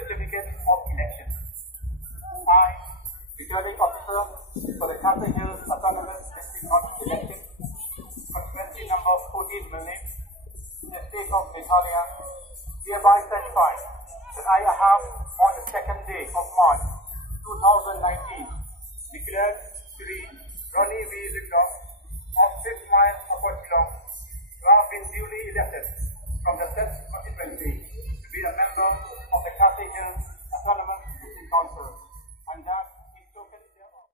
Certificate of election. I, returning officer for the Castle Hill Autonomous District Court election, constituency number 14 Milne, in the state of Meghalaya, hereby certify that I have, on the 2nd day of March 2019, declared Sri Ronnie V. Zidlock of 5 miles Upper Geelong to have been duly elected